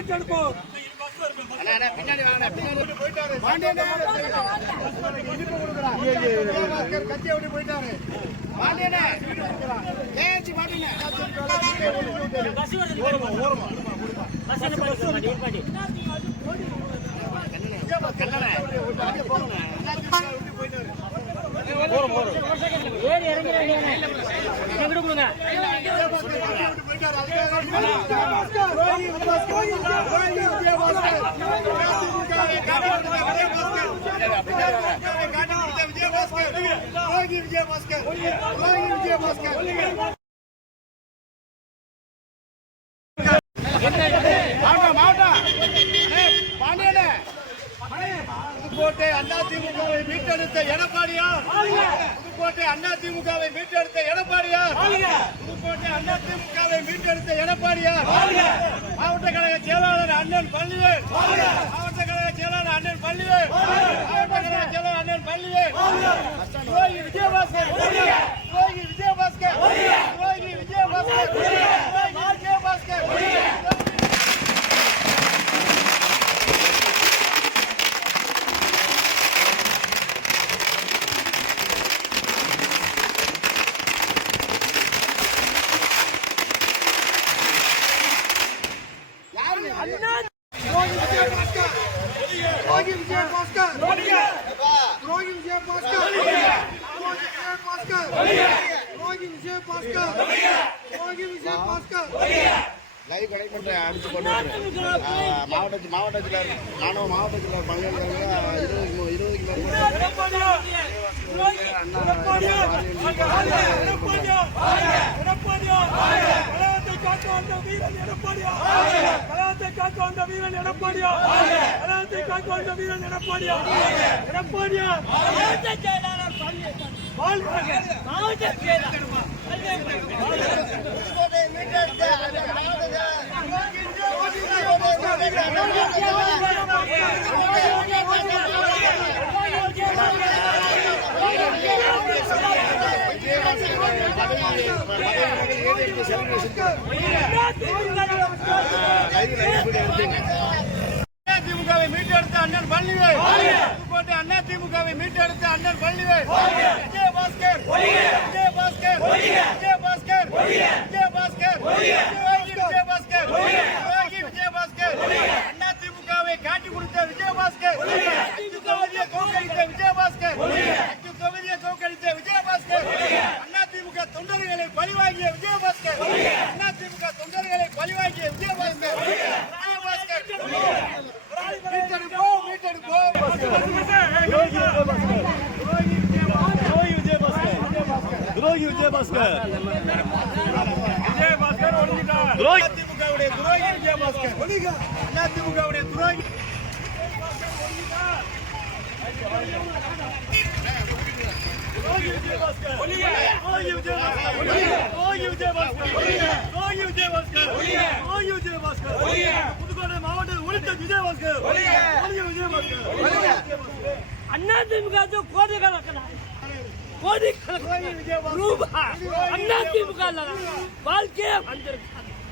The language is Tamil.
மீட்டெடுப்போம். பின்னாடி வாங்க, பின்னாடி போயிட்டாரு. கட்சியை விட்டு போயிட்டாரு. பாண்டியனே ஏச்சி மாட்டீங்க. ஏறி இறங்கிறேன் கொடுங்க. புதுக்கோட்டை அதிமுகவை மீட்டெடுத்த எடப்பாடியா? புதுக்கோட்டை அதிமுகவை மீட்டெடுத்த எடப்பாடியா? புதுக்கோட்டை அதிமுகவை மீட்டெடுத்த எடப்பாடியா? மாவட்ட கழக செயலாளர் அண்ணன் பள்ளிவேல், மாவட்ட கழக செயலாளர் அண்ணன் பள்ளிவேல், மாவட்ட கழக செயலாளர் அண்ணன் பள்ளிவேல். துரோகி விஜயபாஸ்கர், துரோகி விஜயபாஸ்கர், துரோகி விஜயபாஸ்கர், விஜயபாஸ்கர். லைவ் கனெக்ட் பண்ற அடிச்சு போட்டு மாவட்டத்தில் நானும் மாவட்டத்தில் பங்கேற்கிறாங்க. 20 அதிமுகவை மீட்டெடுத்த அண்ணன் பள்ளிவேல், புதுக்கோட்டை அதிமுகவை மீட்டெடுத்த அண்ணன் பள்ளிவேல். விஜயபாஸ்கர், விஜயபாஸ்கர், விஜயபாஸ்கர், விஜயபாஸ்கர், விஜயபாஸ்கர், விஜயபாஸ்கர். அதிமுகவை காட்டி கொடுத்த விஜயபாஸ்கர், தொகுதியை தோற்கடித்த விஜயபாஸ்கர், தொகுதியை தோற்கடித்த விஜயபாஸ்கர். அதிமுக தொண்டர்களை பழிவாங்கிய விஜயபாஸ்கர், அதிமுக தொண்டர்களை பழிவாங்கிய விஜயபாஸ்கர். மீட்டெடுப்போம், மீட்டெடுப்போம். துரோகி விஜயபாஸ்கர், விஜயபாஸ்கர் ஒழிஞ்சிட்டார். அதிமுகவுடைய துரோகி விஜயபாஸ்கர், அதிமுகவுடைய துரோகி. புதுக்கோட்டை மாவட்டம் ஒழித்த விஜயபாஸ்கர், அதிமுக கோடிக்கணக்கான ரூபாய் அதிமுக வாழ்க்கையே வந்திருக்கு.